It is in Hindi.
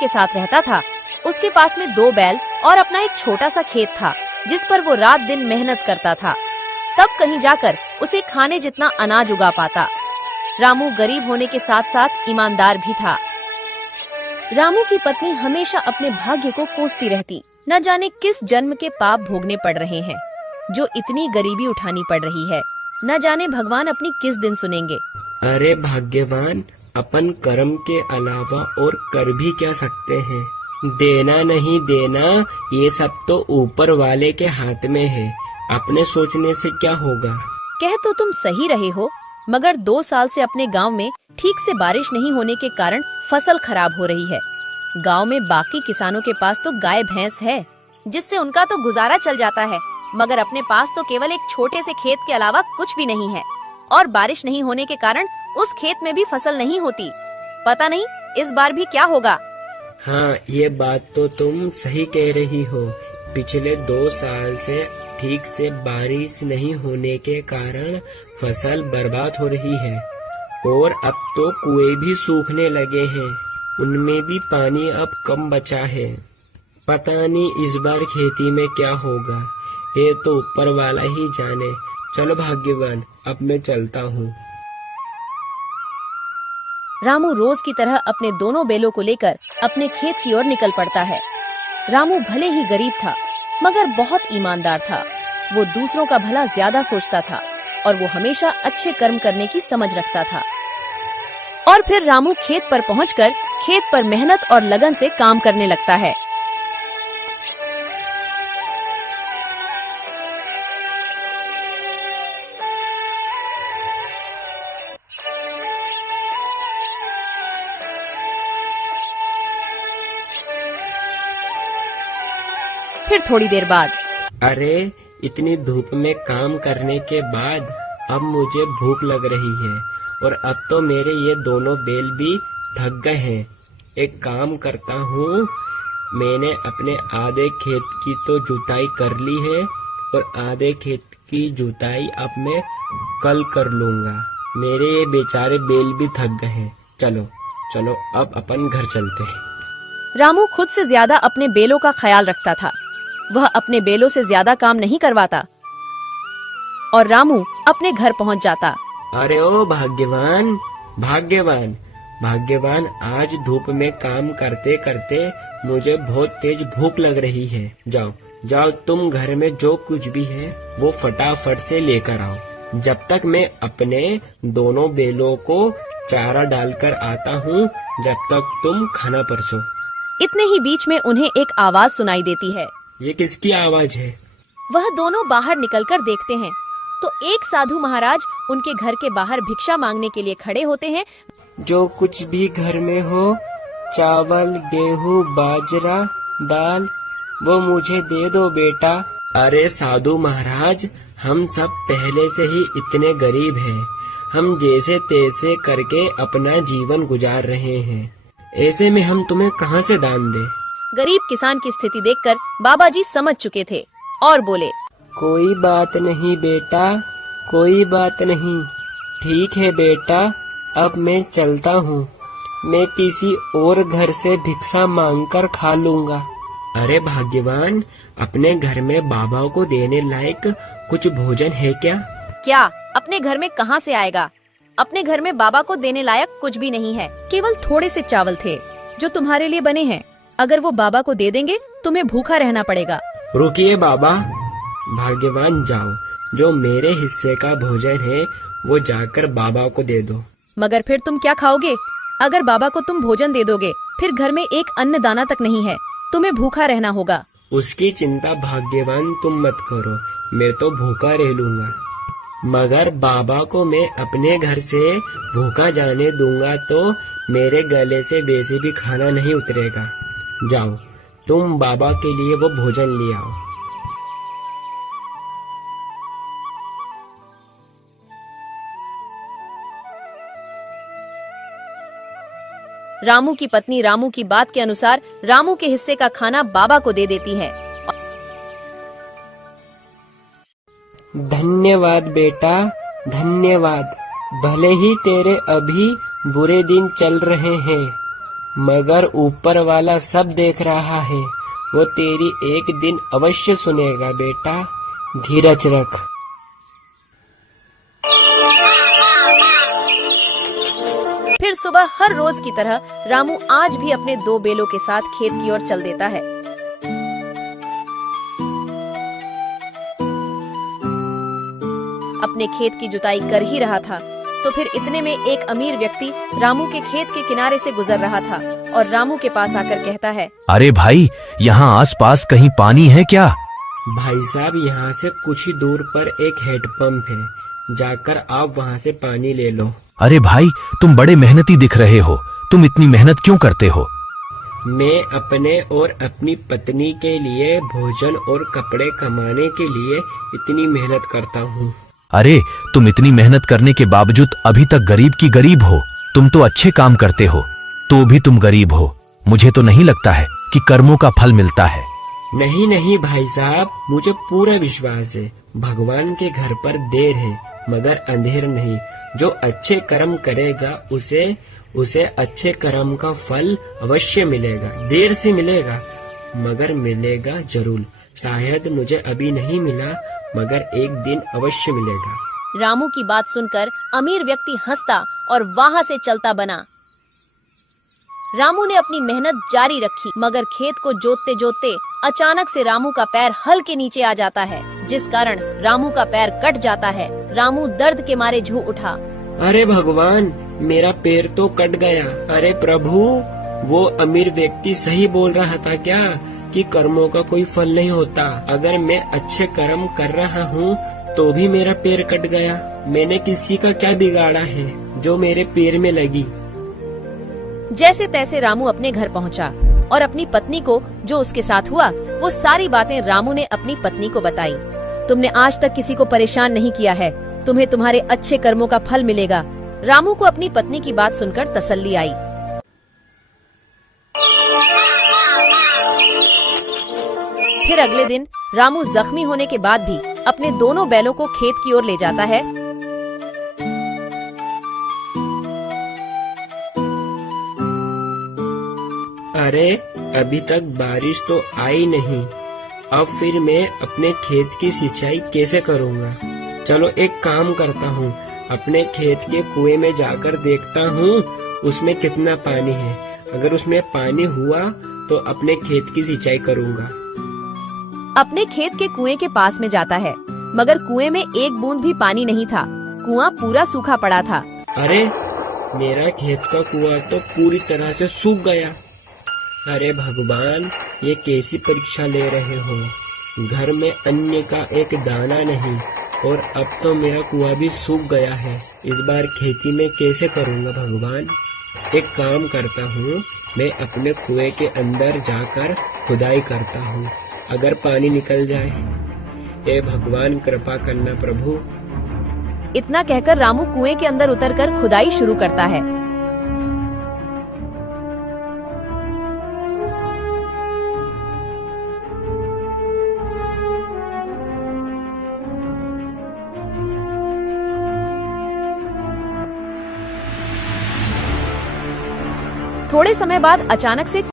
के साथ रहता था, उसके पास में 2 बैल और अपना एक छोटा सा खेत था जिस पर वो रात दिन मेहनत करता था, तब कहीं जाकर उसे खाने जितना अनाज उगा पाता। रामू गरीब होने के साथ साथ ईमानदार भी था। रामू की पत्नी हमेशा अपने भाग्य को कोसती रहती, न जाने किस जन्म के पाप भोगने पड़ रहे हैं जो इतनी गरीबी उठानी पड़ रही है, न जाने भगवान अपनी किस दिन सुनेंगे। अरे भाग्यवान, अपन कर्म के अलावा और कर भी क्या सकते हैं? देना नहीं देना ये सब तो ऊपर वाले के हाथ में है, अपने सोचने से क्या होगा। कह तो तुम सही रहे हो, मगर 2 साल से अपने गांव में ठीक से बारिश नहीं होने के कारण फसल खराब हो रही है। गांव में बाकी किसानों के पास तो गाय भैंस है जिससे उनका तो गुजारा चल जाता है, मगर अपने पास तो केवल एक छोटे से खेत के अलावा कुछ भी नहीं है, और बारिश नहीं होने के कारण उस खेत में भी फसल नहीं होती। पता नहीं इस बार भी क्या होगा। हाँ, ये बात तो तुम सही कह रही हो। पिछले 2 साल से ठीक से बारिश नहीं होने के कारण फसल बर्बाद हो रही है, और अब तो कुएं भी सूखने लगे हैं, उनमें भी पानी अब कम बचा है। पता नहीं इस बार खेती में क्या होगा, ये तो ऊपर वाला ही जाने। चलो भाग्यवान, अब मैं चलता हूँ। रामू रोज की तरह अपने दोनों बैलों को लेकर अपने खेत की ओर निकल पड़ता है। रामू भले ही गरीब था, मगर बहुत ईमानदार था। वो दूसरों का भला ज्यादा सोचता था और वो हमेशा अच्छे कर्म करने की समझ रखता था। और फिर रामू खेत पर पहुंचकर खेत पर मेहनत और लगन से काम करने लगता है। फिर थोड़ी देर बाद, अरे इतनी धूप में काम करने के बाद अब मुझे भूख लग रही है, और अब तो मेरे ये दोनों बैल भी थक गए हैं। एक काम करता हूँ, मैंने अपने आधे खेत की तो जुताई कर ली है, और आधे खेत की जुताई अब मैं कल कर लूँगा। मेरे ये बेचारे बैल भी थक गए हैं। चलो चलो, अब अपन घर चलते हैं। रामू खुद से ज्यादा अपने बैलों का ख्याल रखता था। वह अपने बैलों से ज्यादा काम नहीं करवाता और रामू अपने घर पहुंच जाता। अरे ओ भाग्यवान, भाग्यवान, भाग्यवान, आज धूप में काम करते करते मुझे बहुत तेज भूख लग रही है। जाओ जाओ, तुम घर में जो कुछ भी है वो फटाफट से लेकर आओ, जब तक मैं अपने दोनों बैलों को चारा डालकर आता हूँ, जब तक तुम खाना परसो। इतने ही बीच में उन्हें एक आवाज सुनाई देती है। ये किसकी आवाज है? वह दोनों बाहर निकलकर देखते हैं तो एक साधु महाराज उनके घर के बाहर भिक्षा मांगने के लिए खड़े होते हैं। जो कुछ भी घर में हो, चावल, गेहूँ, बाजरा, दाल, वो मुझे दे दो बेटा। अरे साधु महाराज, हम सब पहले से ही इतने गरीब हैं, हम जैसे तैसे करके अपना जीवन गुजार रहे हैं, ऐसे में हम तुम्हें कहाँ से दान दें? गरीब किसान की स्थिति देखकर बाबा जी समझ चुके थे और बोले, कोई बात नहीं बेटा, कोई बात नहीं। ठीक है बेटा, अब मैं चलता हूँ, मैं किसी और घर से भिक्षा मांगकर खा लूँगा। अरे भाग्यवान, अपने घर में बाबा को देने लायक कुछ भोजन है क्या? क्या अपने घर में कहाँ से आएगा? अपने घर में बाबा को देने लायक कुछ भी नहीं है, केवल थोड़े से चावल थे जो तुम्हारे लिए बने हैं। अगर वो बाबा को दे देंगे तुम्हें भूखा रहना पड़ेगा। रुकिए बाबा, भाग्यवान जाओ, जो मेरे हिस्से का भोजन है वो जाकर बाबा को दे दो। मगर फिर तुम क्या खाओगे? अगर बाबा को तुम भोजन दे दोगे फिर घर में एक अन्न दाना तक नहीं है, तुम्हें भूखा रहना होगा। उसकी चिंता भाग्यवान तुम मत करो, मैं तो भूखा रह लूँगा, मगर बाबा को मैं अपने घर से भूखा जाने दूंगा तो मेरे गले से वैसे भी खाना नहीं उतरेगा। जाओ, तुम बाबा के लिए वो भोजन ले आओ। रामू की पत्नी रामू की बात के अनुसार रामू के हिस्से का खाना बाबा को दे देती है। धन्यवाद बेटा, धन्यवाद। भले ही तेरे अभी बुरे दिन चल रहे हैं, मगर ऊपर वाला सब देख रहा है। वो तेरी एक दिन अवश्य सुनेगा बेटा, धीरज रख। फिर सुबह हर रोज की तरह रामू आज भी अपने 2 बेलों के साथ खेत की ओर चल देता है। अपने खेत की जुताई कर ही रहा था तो फिर इतने में एक अमीर व्यक्ति रामू के खेत के किनारे से गुजर रहा था और रामू के पास आकर कहता है, अरे भाई, यहाँ आसपास कहीं पानी है क्या? भाई साहब, यहाँ से कुछ ही दूर पर एक हैंडपंप है, जाकर आप वहाँ से पानी ले लो। अरे भाई, तुम बड़े मेहनती दिख रहे हो, तुम इतनी मेहनत क्यों करते हो? मैं अपने और अपनी पत्नी के लिए भोजन और कपड़े कमाने के लिए इतनी मेहनत करता हूँ। अरे, तुम इतनी मेहनत करने के बावजूद अभी तक गरीब की गरीब हो। तुम तो अच्छे काम करते हो, तो भी तुम गरीब हो। मुझे तो नहीं लगता है कि कर्मों का फल मिलता है। नहीं नहीं भाई साहब, मुझे पूरा विश्वास है, भगवान के घर पर देर है मगर अंधेर नहीं। जो अच्छे कर्म करेगा उसे अच्छे कर्म का फल अवश्य मिलेगा। देर से मिलेगा मगर मिलेगा जरूर। शायद मुझे अभी नहीं मिला मगर एक दिन अवश्य मिलेगा। रामू की बात सुनकर अमीर व्यक्ति हंसता और वहां से चलता बना। रामू ने अपनी मेहनत जारी रखी मगर खेत को जोतते जोतते अचानक से रामू का पैर हल के नीचे आ जाता है, जिस कारण रामू का पैर कट जाता है। रामू दर्द के मारे झूम उठा। अरे भगवान, मेरा पैर तो कट गया। अरे प्रभु, वो अमीर व्यक्ति सही बोल रहा था क्या कि कर्मों का कोई फल नहीं होता? अगर मैं अच्छे कर्म कर रहा हूँ तो भी मेरा पैर कट गया। मैंने किसी का क्या बिगाड़ा है जो मेरे पैर में लगी? जैसे तैसे रामू अपने घर पहुंचा और अपनी पत्नी को जो उसके साथ हुआ वो सारी बातें रामू ने अपनी पत्नी को बताई। तुमने आज तक किसी को परेशान नहीं किया है, तुम्हें तुम्हारे अच्छे कर्मों का फल मिलेगा। रामू को अपनी पत्नी की बात सुनकर तसल्ली आई। फिर अगले दिन रामू जख्मी होने के बाद भी अपने दोनों बैलों को खेत की ओर ले जाता है। अरे अभी तक बारिश तो आई नहीं, अब फिर मैं अपने खेत की सिंचाई कैसे करूँगा? चलो एक काम करता हूँ, अपने खेत के कुएं में जाकर देखता हूँ उसमें कितना पानी है। अगर उसमें पानी हुआ तो अपने खेत की सिंचाई करूँगा। अपने खेत के कुएं के पास में जाता है मगर कुएं में एक बूंद भी पानी नहीं था। कुआं पूरा सूखा पड़ा था। अरे मेरा खेत का कुआं तो पूरी तरह से सूख गया। अरे भगवान, ये कैसी परीक्षा ले रहे हो? घर में अन्न का एक दाना नहीं और अब तो मेरा कुआं भी सूख गया है। इस बार खेती में कैसे करूँगा भगवान? एक काम करता हूँ, मैं अपने कुएं के अंदर जाकर खुदाई करता हूँ। अगर पानी निकल जाए, हे भगवान कृपा करना प्रभु। इतना कहकर रामू कुएं के अंदर उतरकर खुदाई शुरू करता है। थोड़े समय बाद अचानक से